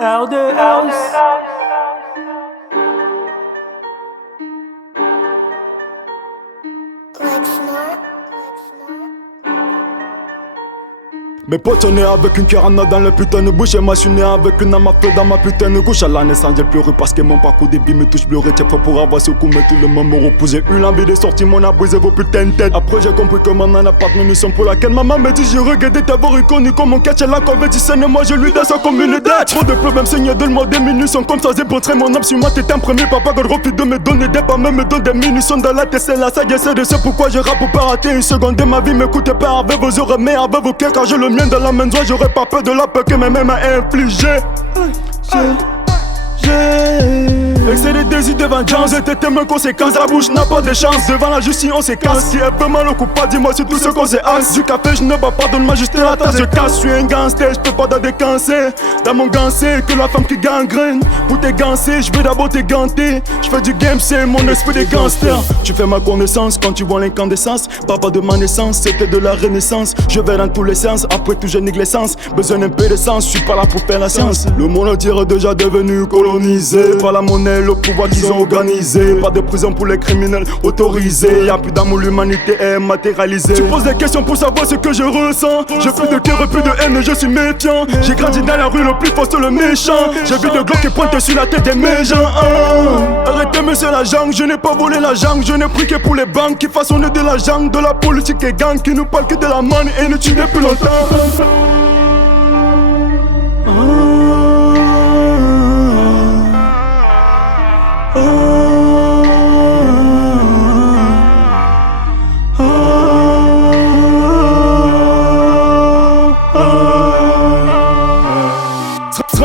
R2S. Mes potes sont nés avec une carana dans le putain de bouche. Et moi je suis né avec une âme à feu dans ma putain de gauche. À la naissance j'ai pleuré parce que mon parcours de vie me touche pleuré. T'es fort pour avoir ce coup mais tout le monde me repousse. J'ai eu l'envie de sortir mon a brisé vos putains de têtes. Après j'ai compris que maman n'a pas de munitions pour laquelle maman me dit j'ai regretté t'avoir reconnu comme mon catch. Elle a converti et moi je lui donne ça comme une dette. Trop de problèmes seigneur donne-moi des munitions. Comme ça j'ai montré mon âme sur moi t'es un premier papa. God refuse de me donner des pas même me donne des munitions dans la tête. C'est la sagesse de ce pourquoi je rappe pour pas rater une seconde de ma vie. M'écoutez pas avec vos oreilles mais avec vos cœurs car j'ai le mien dans la main droite. J'aurais pas peur de la peur que mes mains m'a infligé. Excès de désir de vengeance, c'était mes conséquences. La bouche n'a pas de chance, devant la justice on s'écasse. Si elle peut mal au coupable, dis-moi sur tout ce qu'on s'est axe. Du café je ne bats pas, donne-moi juste la tasse. Je casse, je suis un gangster, je peux pas dans des cancers. Dans mon gant c'est que la femme qui gangrène. Pour tes gancer, je vais d'abord te ganter. Je fais du game, c'est mon esprit de gangster. Tu fais ma connaissance quand tu vois l'incandescence. Papa de ma naissance, c'était de la renaissance. Je vais dans tous les sens, après tout je nique l'essence. Besoin d'un peu d'essence, je suis pas là pour faire la science. Le monde entier est déjà devenu colonisé par la monnaie, le pouvoir qu'ils ont organisé. Pas de prison pour les criminels autorisés. Y'a plus d'amour, l'humanité est matérialisée. Tu poses des questions pour savoir ce que je ressens. J'ai plus de cœur et plus de haine, je suis méfiant. J'ai grandi dans la rue, le plus fort c'est le méchant. J'ai vu de glock qui pointe sur la tête des méchants. Arrêtez monsieur la jungle, je n'ai pas volé la jungle. Je n'ai pris que pour les banques qui façonnent de la jungle. De la politique et gang qui nous parle que de la money et nous tue depuis longtemps.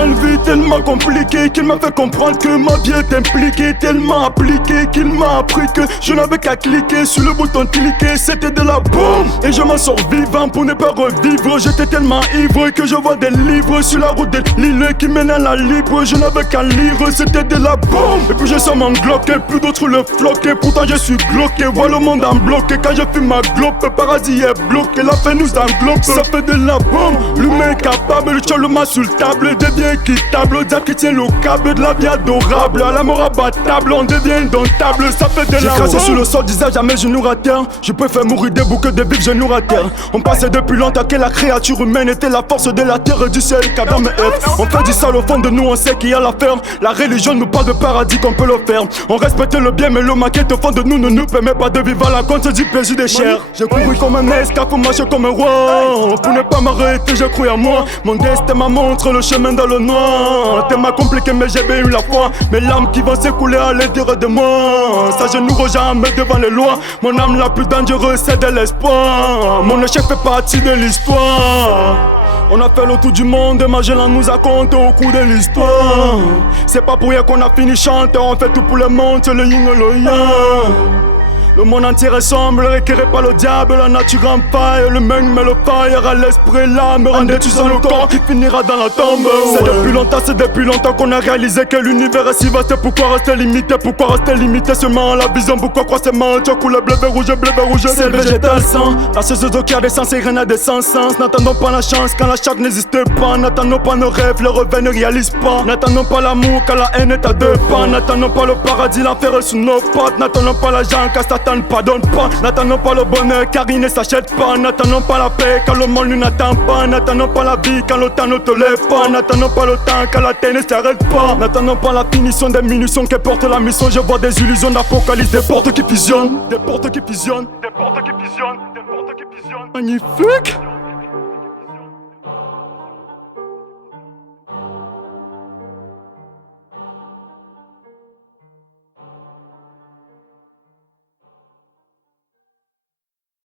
Une vie tellement compliquée qu'il m'a fait comprendre que ma vie est impliquée. Tellement appliquée qu'il m'a appris que je n'avais qu'à cliquer sur le bouton cliquer. C'était de la bombe et je m'en sors vivant pour ne pas revivre. J'étais tellement ivre que je vois des livres sur la route de l'île qui mène à la libre. Je n'avais qu'à lire, c'était de la bombe. Et puis je sors mon glock et plus d'autres le floqué. Pourtant je suis bloqué, vois le monde en bloqué. Quand je fume ma globe, le paradis est bloqué. La fin nous englobe, ça fait de la bombe. L'humain est capable, le tchol le sur le table devient équitable, le diable qui tient le câble de la vie adorable. À la mort abattable, on devient indomptable. Ça fait de la. J'ai craché sur le sol, disais jamais genoux à terre. Je préfère mourir debout que de vivre genoux à terre. On passait depuis longtemps que la créature humaine était la force de la terre et du ciel. Qu'Adam et Ève. On fait du sale au fond de nous, on sait qu'il y a l'affaire. La religion nous parle de paradis qu'on peut le faire. On respecte le bien, mais le maquette au fond de nous ne nous permet pas de vivre à la compte du plaisir des chairs. J'ai couru comme un esclave, marché comme un roi. Pour ne pas m'arrêter, je crois à moi. Mon destin m'a montré le chemin dans le noir. Tellement compliqué mais j'ai bien eu la foi. Mes larmes qui vont s'écouler à l'intérieur de moi. Ça je nous jamais devant les lois. Mon âme la plus dangereuse c'est de l'espoir. Mon échec fait partie de l'histoire. On a fait le tour du monde et Magellan nous a compté au cours de l'histoire. C'est pas pour rien qu'on a fini chanteur. On fait tout pour le monde, c'est le yin et le yang. Le monde entier ressemble, récuré par le diable, la nature en faille. Le meng met le fire à l'esprit, l'âme en détruisant le corps qui finira dans la tombe. C'est depuis longtemps qu'on a réalisé que l'univers est si vaste. Pourquoi rester limité, pourquoi rester limité seulement à la vision? Pourquoi croire seulement tu as coulé bleu, rouge, c'est le végétal sang. La sauce d'eau qui a des sens et rien n'a de sens. N'attendons pas la chance quand la chatte n'existe pas. N'attendons pas nos rêves, le revers ne réalise pas. N'attendons pas l'amour quand la haine est à deux pas. N'attendons pas le paradis, l'enfer est sous nos pattes. N'attendons pas l'argent quand Satan ne pardonne pas. N'attendons pas le bonheur car il ne s'achète pas. N'attendons pas la paix quand le monde ne n'attend pas. N'attendons pas la vie quand le temps ne te lève pas. N'attendons pas le temps quand la terre ne s'arrête pas. N'attendons pas la finition des munitions qui portent la mission. Je vois des illusions d'apocalypse, des portes qui fusionnent. Des portes qui fusionnent. Des portes qui fusionnent. Des portes qui fusionnent. Magnifique.